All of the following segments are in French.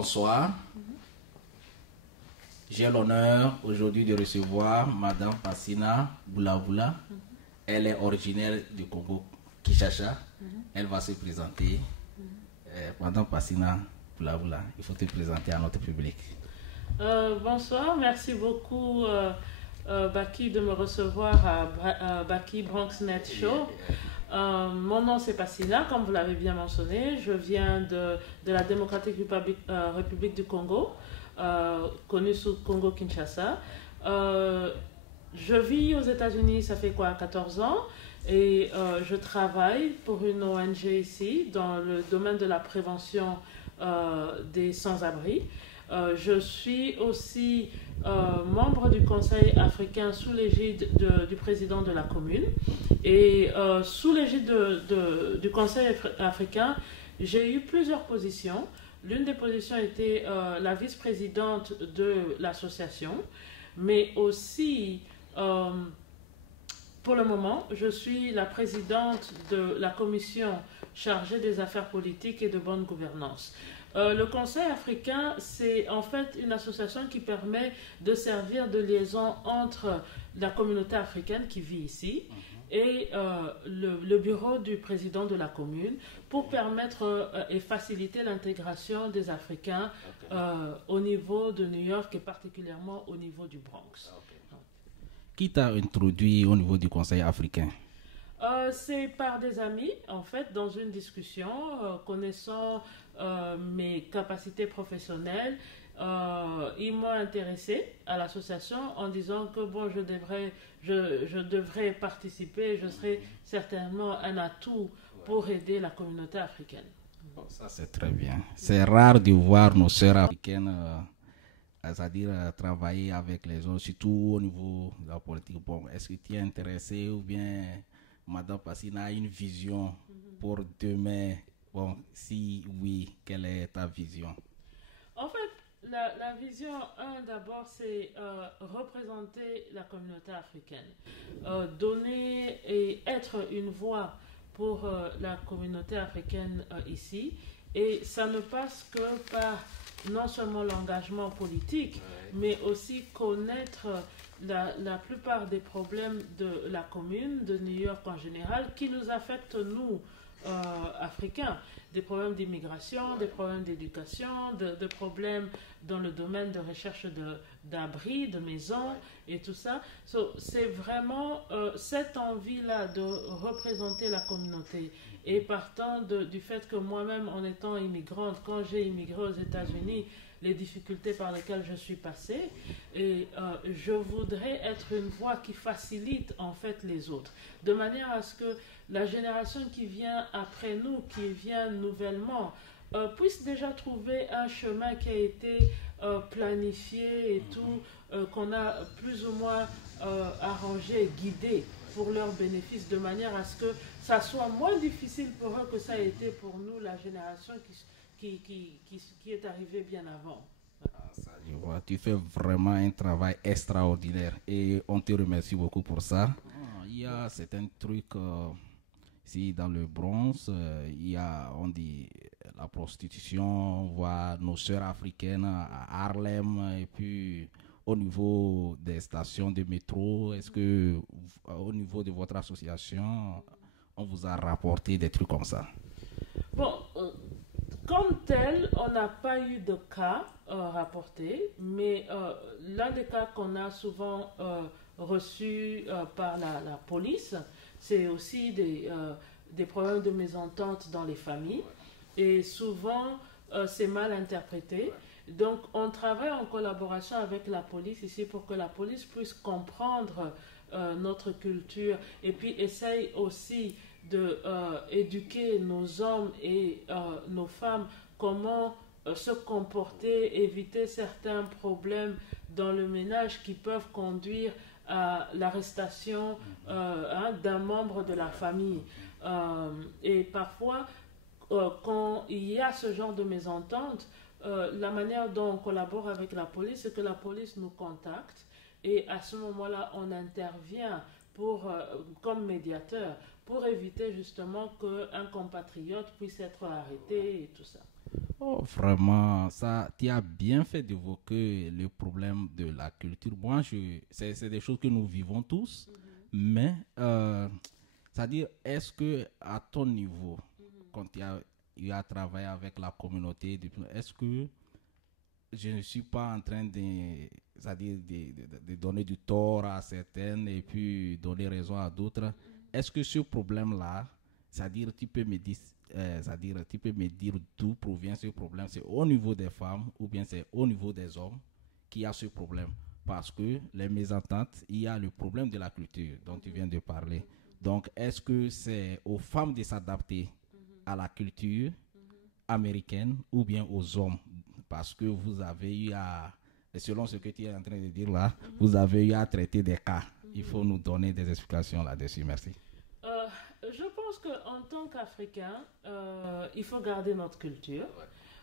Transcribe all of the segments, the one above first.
Bonsoir. J'ai l'honneur aujourd'hui de recevoir Madame Passina Boulavoula. Elle est originaire du Congo Kinshasa. Elle va se présenter. Madame Passina Boulavoula, il faut te présenter à notre public. Bonsoir, merci beaucoup Baki de me recevoir à Baki Bronx Net Show. Mon nom c'est Passina, comme vous l'avez bien mentionné. Je viens de la Démocratique République du Congo, connue sous Congo Kinshasa. Je vis aux États-Unis, ça fait 14 ans, et je travaille pour une ONG ici dans le domaine de la prévention des sans-abri. Je suis aussi membre du Conseil africain sous l'égide du président de la commune. Et sous l'égide du Conseil africain, j'ai eu plusieurs positions. L'une des positions était la vice-présidente de l'association, mais aussi, pour le moment, je suis la présidente de la commission chargée des affaires politiques et de bonne gouvernance. Le Conseil africain, c'est en fait une association qui permet de servir de liaison entre la communauté africaine qui vit ici et le bureau du président de la commune pour permettre et faciliter l'intégration des Africains au niveau de New York et particulièrement au niveau du Bronx. Qui t'a introduit au niveau du Conseil africain? C'est par des amis, en fait, dans une discussion, connaissant mes capacités professionnelles. Ils m'ont intéressé à l'association en disant que bon, je devrais participer, je serais certainement un atout pour aider la communauté africaine. Bon, ça c'est très bien. C'est rare de voir nos sœurs africaines, c'est-à-dire travailler avec les autres, surtout au niveau de la politique. Bon, est-ce que tu es intéressé ou bien Madame Passina a une vision pour demain? Bon, si oui, quelle est ta vision? En fait, la vision, d'abord, c'est représenter la communauté africaine. Donner et être une voix pour la communauté africaine ici. Et ça ne passe que par non seulement l'engagement politique, mais aussi connaître la plupart des problèmes de la commune, de New York en général, qui nous affectent, nous, Africains. Des problèmes d'immigration, des problèmes d'éducation, de problèmes dans le domaine de recherche d'abris, de maisons et tout ça. C'est vraiment cette envie-là de représenter la communauté. Et partant du fait que moi-même, en étant immigrante, quand j'ai immigré aux États-Unis, les difficultés par lesquelles je suis passée, et je voudrais être une voix qui facilite en fait les autres, de manière à ce que la génération qui vient après nous, qui vient nouvellement, puisse déjà trouver un chemin qui a été planifié et tout, qu'on a plus ou moins arrangé, guidé pour leur bénéfice, de manière à ce que ça soit moins difficile pour eux que ça a été pour nous, la génération qui est arrivée bien avant. Ça, je vois. Tu fais vraiment un travail extraordinaire et on te remercie beaucoup pour ça. Il y a certains trucs ici dans le Bronx, il y a, on dit, la prostitution, on voit nos sœurs africaines à Harlem et puis au niveau des stations de métro. Est-ce que au niveau de votre association, on vous a rapporté des trucs comme ça? Bon, comme tel, on n'a pas eu de cas rapportés, mais l'un des cas qu'on a souvent reçus par la police, c'est aussi des problèmes de mésentente dans les familles. Et souvent, c'est mal interprété. Donc, on travaille en collaboration avec la police ici pour que la police puisse comprendre notre culture et puis essaye aussi d'éduquer nos hommes et nos femmes comment se comporter, éviter certains problèmes dans le ménage qui peuvent conduire à l'arrestation d'un membre de la famille. Et parfois, quand il y a ce genre de mésentente, la manière dont on collabore avec la police, c'est que la police nous contacte et à ce moment-là, on intervient comme médiateur pour éviter justement qu'un compatriote puisse être arrêté et tout ça. Oh, vraiment, ça, tu as bien fait d'évoquer le problème de la culture. Moi, c'est des choses que nous vivons tous, mais c'est-à-dire, est-ce que à ton niveau, quand tu as travaillé avec la communauté, est-ce que je ne suis pas en train de, c'est-à-dire de donner du tort à certaines et puis donner raison à d'autres? Est-ce que ce problème-là, c'est-à-dire tu peux me dire d'où provient ce problème? C'est au niveau des femmes ou bien c'est au niveau des hommes qui a ce problème? Parce que les mésententes, il y a le problème de la culture dont tu viens de parler. Donc, est-ce que c'est aux femmes de s'adapter à la culture américaine ou bien aux hommes? Parce que vous avez eu à, selon ce que tu es en train de dire là, vous avez eu à traiter des cas. Il faut nous donner des explications là-dessus. Merci. Je pense qu'en tant qu'Africain, il faut garder notre culture,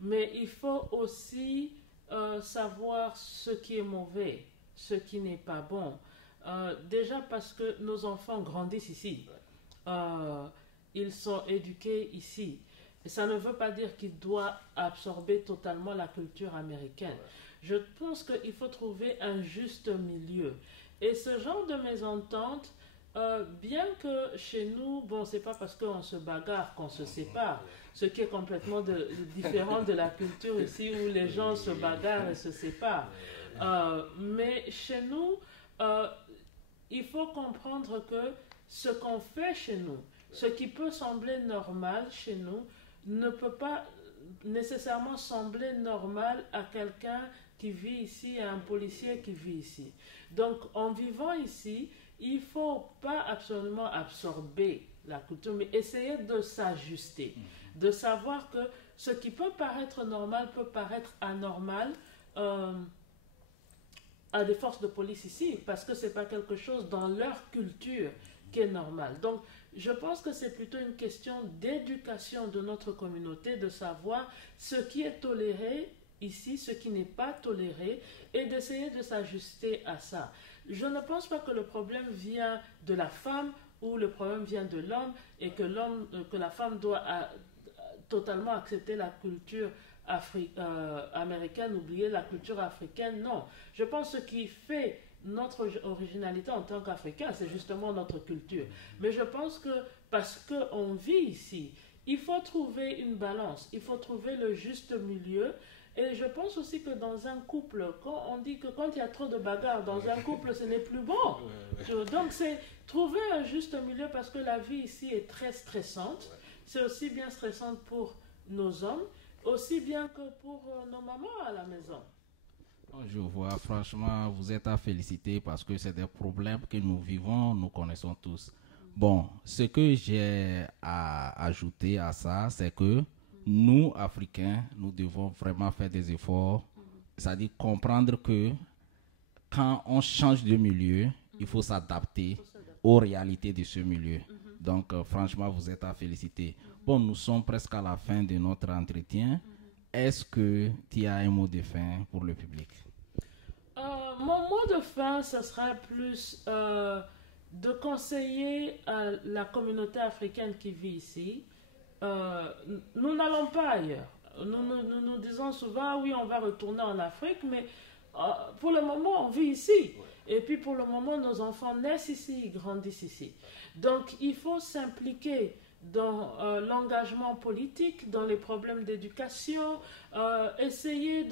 mais il faut aussi savoir ce qui est mauvais, ce qui n'est pas bon. Déjà parce que nos enfants grandissent ici. Ils sont éduqués ici. Et ça ne veut pas dire qu'ils doivent absorber totalement la culture américaine. Je pense qu'il faut trouver un juste milieu. Et ce genre de mésentente, bien que chez nous, bon, c'est pas parce qu'on se bagarre qu'on se sépare, ce qui est complètement différent de la culture ici où les gens se bagarrent et se séparent. Mais chez nous, il faut comprendre que ce qu'on fait chez nous, ce qui peut sembler normal chez nous, ne peut pas nécessairement sembler normal à quelqu'un qui vit ici, à un policier qui vit ici. Donc, en vivant ici, il ne faut pas absolument absorber la culture, mais essayer de s'ajuster, de savoir que ce qui peut paraître normal peut paraître anormal à des forces de police ici, parce que ce n'est pas quelque chose dans leur culture qui est normal. Donc, je pense que c'est plutôt une question d'éducation de notre communauté, de savoir ce qui est toléré ici, ce qui n'est pas toléré, et d'essayer de s'ajuster à ça. Je ne pense pas que le problème vient de la femme ou le problème vient de l'homme et que la femme doit totalement accepter la culture américaine, oublier la culture africaine. Non, je pense que ce qui fait notre originalité en tant qu'Africain, c'est justement notre culture. Mais je pense que parce qu'on vit ici, il faut trouver une balance, il faut trouver le juste milieu. Et je pense aussi que dans un couple, quand on dit que quand il y a trop de bagarres dans un couple, ce n'est plus bon. Donc c'est trouver un juste milieu parce que la vie ici est très stressante. C'est aussi bien stressante pour nos hommes, aussi bien que pour nos mamans à la maison. Je vois, franchement, vous êtes à féliciter parce que c'est des problèmes que nous vivons, nous connaissons tous. Bon, ce que j'ai à ajouter à ça, c'est que nous, Africains, nous devons vraiment faire des efforts, c'est-à-dire comprendre que quand on change de milieu, il faut s'adapter aux réalités de ce milieu. Donc, franchement, vous êtes à féliciter. Bon, nous sommes presque à la fin de notre entretien. Est-ce que tu as un mot de fin pour le public? Mon mot de fin, ce sera plus de conseiller à la communauté africaine qui vit ici. Nous n'allons pas ailleurs. Nous disons souvent, oui, on va retourner en Afrique, mais pour le moment, on vit ici. Et puis pour le moment, nos enfants naissent ici, ils grandissent ici. Donc, il faut s'impliquer dans l'engagement politique, dans les problèmes d'éducation, essayer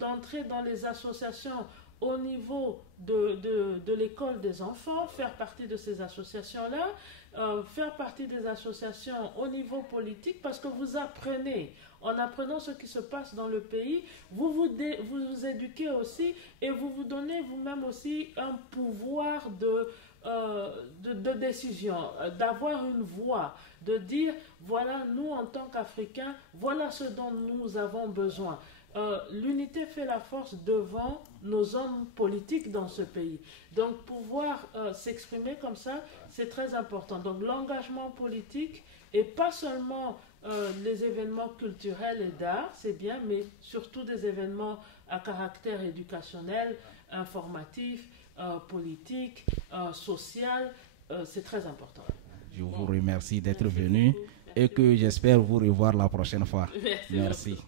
d'entrer dans les associations au niveau de l'école des enfants, faire partie de ces associations-là, faire partie des associations au niveau politique, parce que vous apprenez, en apprenant ce qui se passe dans le pays, vous vous éduquez aussi et vous vous donnez vous-même aussi un pouvoir de décision, d'avoir une voix, de dire, voilà, nous en tant qu'Africains, voilà ce dont nous avons besoin. L'unité fait la force devant nos hommes politiques dans ce pays. Donc pouvoir s'exprimer comme ça, c'est très important. Donc l'engagement politique et pas seulement les événements culturels et d'art, c'est bien, mais surtout des événements à caractère éducationnel, informatif, politique, social, c'est très important. Je vous remercie d'être venu et que j'espère vous revoir la prochaine fois. Merci. Merci.